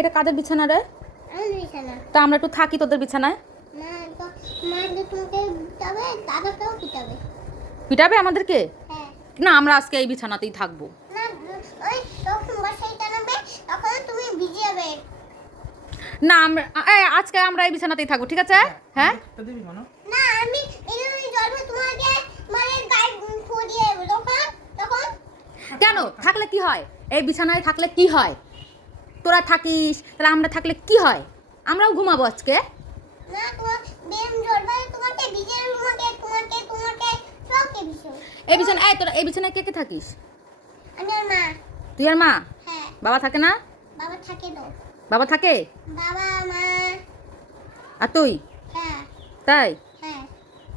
এটা কাদের বিছানা রে? আমাদের বিছানা। তা আমরা একটু থাকি তোদের বিছানায়। না তো মাকে তোমাকে পিটাবে, দাদাকেও পিটাবে। পিটাবে আমাদেরকে? হ্যাঁ। না আমরা আজকে এই বিছানাতেই থাকবো। না ওই তখন বাসায় টানাবে, তখন তুমি ভিজে যাবে। না আমরা আজকে আমরা এই বিছানাতেই থাকবো, ঠিক আছে? হ্যাঁ না আমি এই জলবে তোমাকে মানে গায়ে ফুটিয়ে দেব, তখন তখন কেন থাকলে কি হয়? এই বিছানায় থাকলে কি হয়? তোরা থাকিস, তাহলে আমরা থাকলে কি হয়? আমরাও ঘুমাবো আজকে। না তোমার বেম জলবে, তোমাকে ভিজে তোমাকে সবকে ভিজে। এই বিছানায় তোরা এই বিছানায় কে কে থাকিস? আমি আর মা। তুই আর মা? হ্যাঁ। বাবা থাকে না? বাবা থাকে তো। বাবা থাকে? বাবা মা। আর তুই? হ্যাঁ। তাই? হ্যাঁ।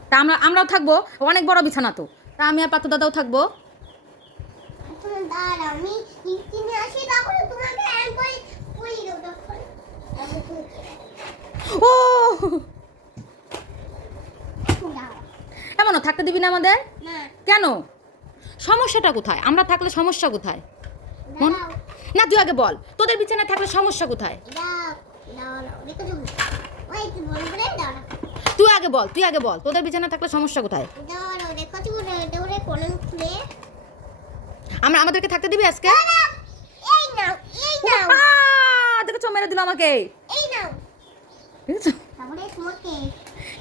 তা আমরাও থাকবো, অনেক বড় বিছানা তো। তা আমি আর পাতু দাদাও থাকবো। তুমি দাঁড়াও, আমি কিনে আসি, তারপরে তোমাকে একবার পুরি দেবো তখন। ও দাও। এমনও থাকতে দিবি না আমাদের? না। কেন? সমস্যাটা কোথায়? আমরা থাকলে সমস্যা কোথায়? মন দাও না, তুই আগে বল তোদের বিছানায় থাকলে সমস্যা কোথায়? দাও দাও দেখো তুমি। ওই কি বল করে দাও না। তুই আগে বল তোদের বিছানায় থাকলে সমস্যা কোথায়? দাও দেখো তুমি দৌড়ে কোলন খুলে। আমাদেরকে থাকতে দিবি আজকে? এই নাও এই নাও দেখেছো মেরে দিল আমাকে। এই নাও, দেখেছো তারপরে তোমাকে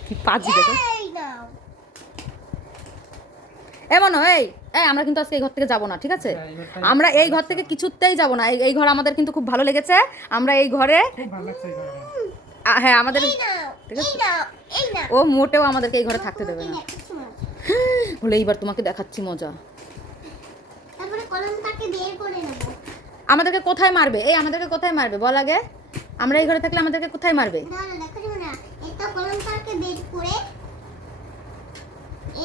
কি পাজি দেখো। এই নাও। এমনও এই আমরা কিন্তু আজকে এই ঘর থেকে যাবো না, ঠিক আছে? আমরা এই ঘর থেকে কিছুতেই যাবো না। এই ঘর আমাদের কিন্তু খুব ভালো লেগেছে। আমরা এই ঘরে হ্যাঁ আমাদের এই নাও এই নাও এই নাও। ও মোটেও আমাদেরকে এই ঘরে থাকতে দেবে না। দেখাচ্ছি মা। বলে এইবার তোমাকে দেখাচ্ছি মজা। তারপরে কলমটাকে বের করে নেব। আমাদেরকে কোথায় মারবে? আমাদেরকে কোথায় মারবে বল আগে? আমরা এই ঘরে থাকলে আমাদেরকে কোথায় মারবে? দাঁড়া দেখো তুমি না, এটা কলমটাকে বের করে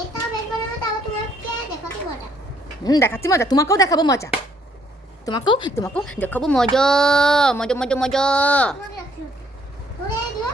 এটা বের করে নেব, তারপর তোমাকে দেখাচ্ছি মজা। দেখাচ্ছি মজা, তোমাকেও দেখাবো মজা। তোমাকেও দেখাবো মজা মজা মজা মজা। তোমাকে রাখছি ধরে দিও।